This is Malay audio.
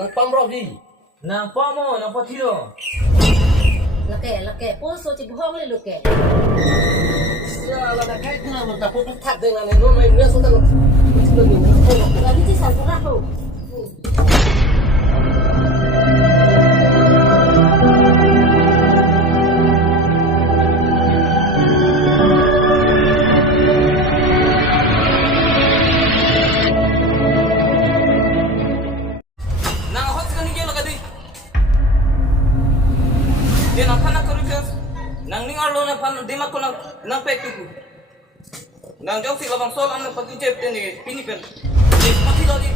nang pamrobi nang pomo nang potiro lake po so ti buhong le luke ya la da kai na ma ta po ta de na no mai ne so ta no la ti sa ko raho nang hot kani gelo kadi dia nang panak kerja nang ningal lo na pan dima ko nang pek tu nang jauh si labang sol amna pati jep ni pini pen ni pati lo di